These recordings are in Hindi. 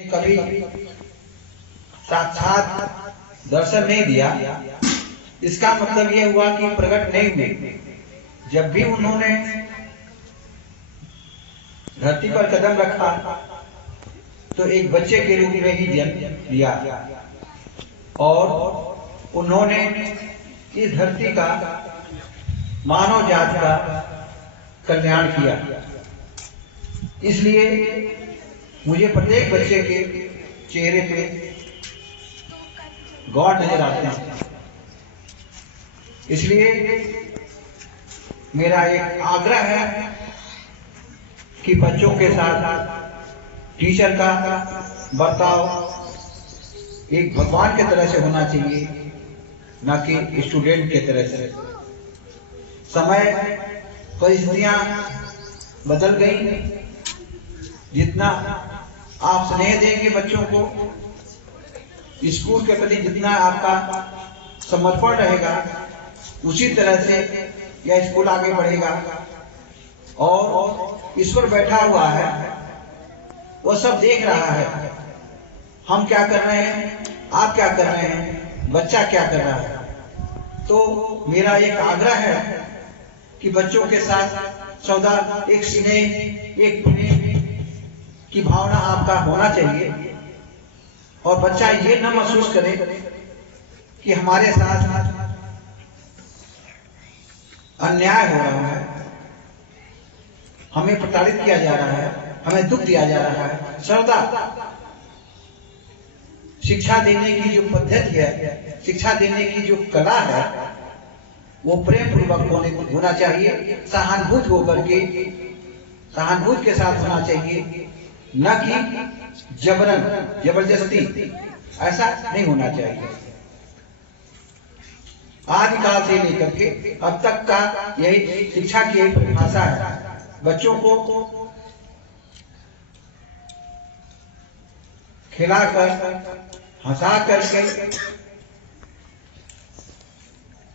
कभी साक्षात दर्शन नहीं दिया, इसका मतलब यह हुआ कि प्रकट नहीं हुए। जब भी उन्होंने धरती पर कदम रखा तो एक बच्चे के रूप में ही जन्म लिया और उन्होंने इस धरती का, मानव जाति का कल्याण किया। इसलिए मुझे प्रत्येक बच्चे के चेहरे पे गॉड नजर आते हैं। इसलिए मेरा एक आग्रह है कि बच्चों के साथ टीचर का बर्ताव एक भगवान की तरह से होना चाहिए, न कि स्टूडेंट की तरह से। समय परिस्थितियां बदल गई, जितना आप स्नेह देंगे बच्चों को, स्कूल के प्रति जितना आपका समर्पण रहेगा, उसी तरह से यह स्कूल आगे बढ़ेगा। और ईश्वर बैठा हुआ है, वह सब देख रहा है। हम क्या कर रहे हैं, आप क्या कर रहे हैं, बच्चा क्या कर रहा है। तो मेरा एक आग्रह है कि बच्चों के साथ सौदा एक स्नेह, एक प्रेम की भावना आपका होना चाहिए। और बच्चा ये न महसूस करे कि हमारे साथ अन्याय हो रहा है, हमें प्रताड़ित किया जा रहा है, हमें दुख दिया जा रहा है। सौदा शिक्षा देने की जो पद्धति है, शिक्षा देने की जो कला है, वो प्रेम पूर्वक होना चाहिए, सहानुभूत होकर के, सहानुभूत के साथ होना चाहिए, न कि जबरन, जबरदस्ती। ऐसा नहीं होना चाहिए। आदिकाल से लेकर के अब तक का यही शिक्षा की यही परिभाषा है। बच्चों को खिलाकर, हंसा करके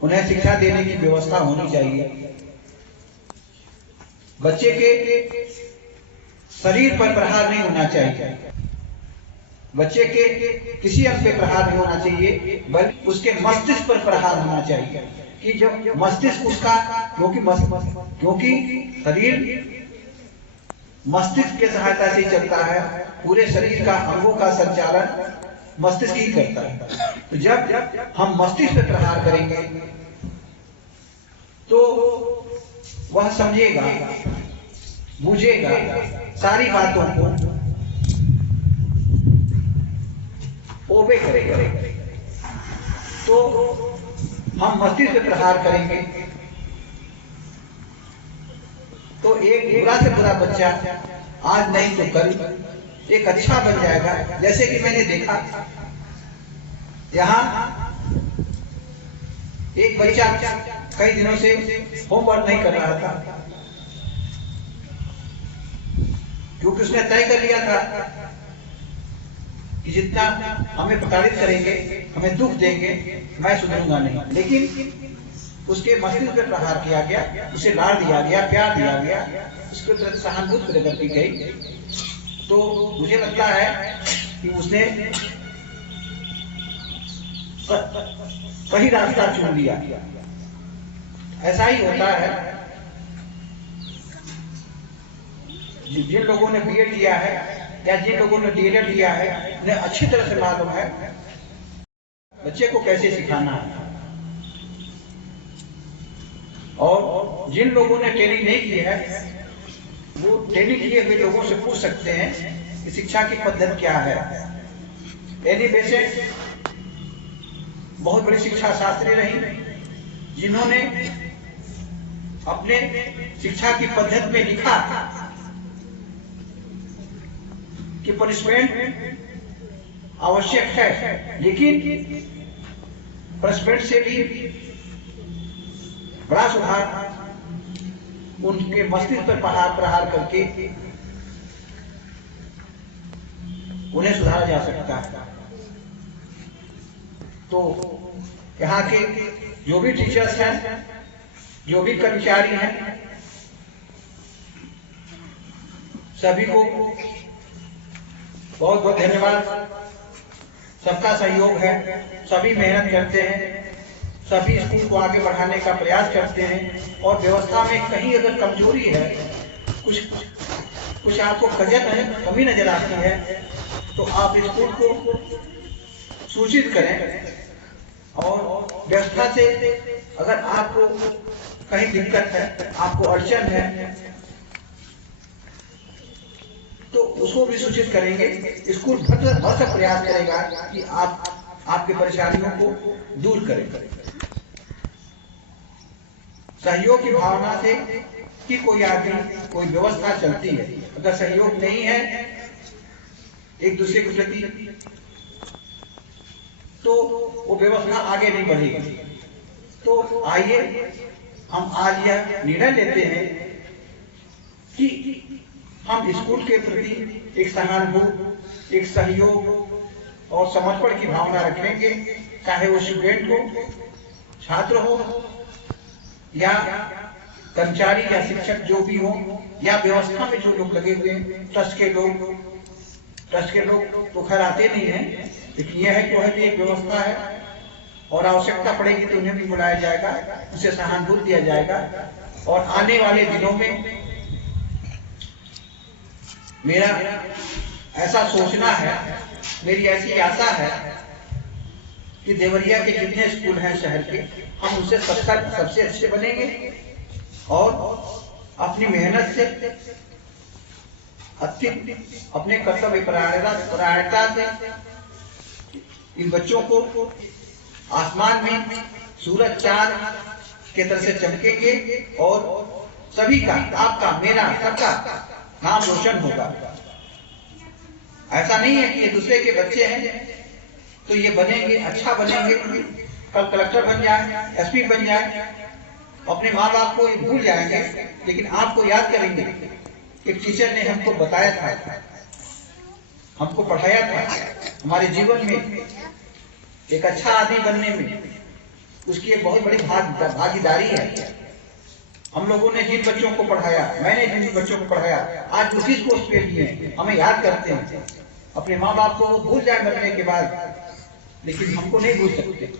उन्हें शिक्षा देने की व्यवस्था होनी चाहिए। बच्चे के शरीर पर प्रहार नहीं होना चाहिए, बच्चे के किसी अंग पे प्रहार नहीं होना चाहिए, बल्कि उसके मस्तिष्क पर प्रहार होना चाहिए। कि जो मस्तिष्क उसका, क्योंकि शरीर मस्तिष्क के सहायता से चलता है, पूरे शरीर का अंगों का संचालन मस्तिष्क ही करता है। तो जब हम मस्तिष्क पे प्रहार करेंगे तो वह समझेगा, बुझेगा, सारी बातों को ओबे करेगा। तो हम मस्तिष्क पे प्रहार करेंगे तो एक बुरा से बुरा बच्चा आज नहीं तो कल एक अच्छा बन जाएगा। जैसे कि मैंने देखा, यहाँ एक बच्चा कई दिनों से होमवर्क नहीं कर रहा था, क्योंकि उसने तय कर लिया था कि जितना हमें प्रताड़ित करेंगे, हमें दुख देंगे, मैं सुधरूंगा नहीं। लेकिन उसके मस्तिष्क पर प्रहार किया गया, उसे लाड़ दिया गया, प्यार दिया गया, उसके प्रति सहानुभूति प्रकट की गई। तो मुझे लगता है कि उसने सही रास्ता चुन लिया। ऐसा ही होता है। जिन लोगों ने बीएड लिया है या जिन लोगों ने डीएलएड लिया है, उन्हें अच्छी तरह से मालूम है बच्चे को कैसे सिखाना है। और जिन लोगों ने ट्रेनिंग नहीं की है, वो ट्रेनिंग किए हुए लोगों से पूछ सकते हैं कि शिक्षा की पद्धति क्या है। एनी बेसेंट बहुत बड़ी शिक्षा शास्त्री रही, जिन्होंने अपने शिक्षा की पद्धति में लिखा कि पनिशमेंट आवश्यक है, लेकिन पनिशमेंट से भी बड़ा सुधार उनके मस्तिष्क पर प्रहार करके उन्हें सुधारा जा सकता है। तो यहाँ के जो भी टीचर्स हैं, जो भी कर्मचारी हैं, सभी को बहुत बहुत धन्यवाद। सबका सहयोग है, सभी मेहनत करते हैं, सभी स्कूल को आगे बढ़ाने का प्रयास करते हैं। और व्यवस्था में कहीं अगर कमजोरी है, कुछ आपको कमी नजर आती है, तो आप स्कूल को सूचित करें। और व्यवस्था से अगर आपको कहीं दिक्कत है, आपको अड़चन है, तो उसको भी सूचित करेंगे। स्कूल भर प्रयास करेगा कि आपकी परेशानियों को दूर करें। सहयोग की भावना से कि कोई आदमी, कोई व्यवस्था चलती है। अगर सहयोग नहीं है एक दूसरे के प्रति, तो वो व्यवस्था आगे नहीं बढ़ेगी। तो आइए हम आज यह निर्णय लेते हैं कि हम स्कूल के प्रति एक सहानुभूति, एक सहयोग और समर्पण की भावना रखेंगे, चाहे वो स्टूडेंट हो, छात्र हो, या कर्मचारी या शिक्षक जो भी हो, या व्यवस्था में जो लोग लगे हुए हैं, ट्रस्ट के लोग तो खैर आते नहीं हैं, लेकिन यह है कि वह भी एक व्यवस्था है और आवश्यकता पड़ेगी तो उन्हें भी बुलाया जाएगा, उसे सहानुभूति दिया जाएगा। और आने वाले दिनों में मेरा ऐसा सोचना है, मेरी ऐसी आशा है कि देवरिया के जितने स्कूल हैं शहर के, हम उनसे सबसे अच्छे बनेंगे और अपनी मेहनत से, अपने कर्तव्य परायणता से इन बच्चों को आसमान में सूरज चांद के तरह से चमकेंगे और सभी का, आपका, मेरा, सबका नाम रोशन होगा। ऐसा नहीं है कि ये दूसरे के बच्चे हैं तो ये बनेंगे, अच्छा बनेंगे, कल कलेक्टर बन जाए, एसपी बन जाए, अपने माँ बाप को भूल जाएंगे, लेकिन आपको याद करेंगे। एक टीचर ने हमको बताया था, हमको पढ़ाया था, हमारे जीवन में एक अच्छा आदमी बनने में उसकी एक बहुत बड़ी भागीदारी है। हम लोगों ने जिन बच्चों को पढ़ाया, मैंने जिन बच्चों को पढ़ाया, आज उसी पोस्ट पे लिए हमें याद करते हैं। अपने माँ बाप को भूल जाए मरने के बाद, लेकिन हमको नहीं भूल सकते।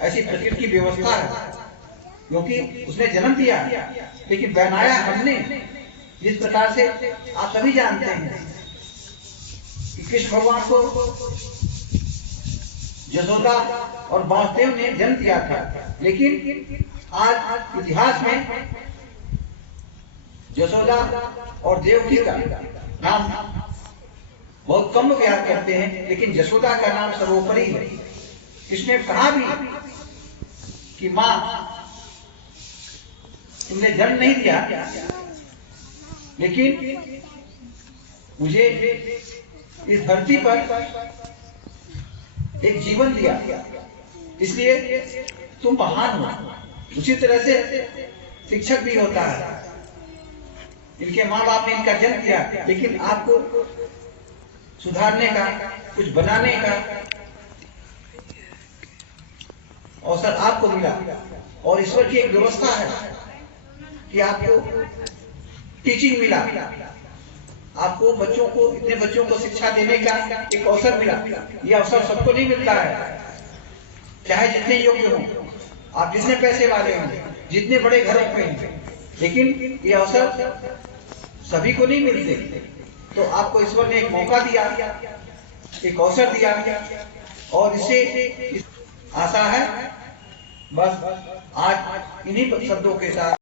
ऐसी प्रकृति की व्यवस्था है, क्योंकि उसने जन्म दिया, लेकिन बनाया हमने। जिस प्रकार से आप सभी जानते हैं कि कृष्ण भगवान को यशोदा और वासुदेव ने जन्म दिया था, लेकिन आज इतिहास में यशोदा और देवकी का नाम बहुत कम लोग याद करते हैं, लेकिन यशोदा का नाम सर्वोपरि है। इसने कहा भी कि मां, तुमने जन्म नहीं दिया, लेकिन मुझे इस धरती पर एक जीवन दिया, इसलिए तुम महान हो। उसी तरह से शिक्षक भी होता है। इनके माँ बाप ने इनका जन्म दिया, लेकिन आपको सुधारने का, कुछ बनाने का अवसर आपको मिला। और ईश्वर की एक व्यवस्था है कि आपको टीचिंग मिला, आपको बच्चों को, इतने बच्चों को शिक्षा देने का एक अवसर मिला। ये अवसर सबको नहीं मिलता है, चाहे जितने योग्य हों, आप जितने पैसे वाले हों, जितने बड़े घरों पे हैं, लेकिन ये अवसर सभी को नहीं मिलते। तो आपको ईश्वर ने एक मौका दिया, एक अवसर दिया, और इसे आशा है बस आज इन्हीं शब्दों के साथ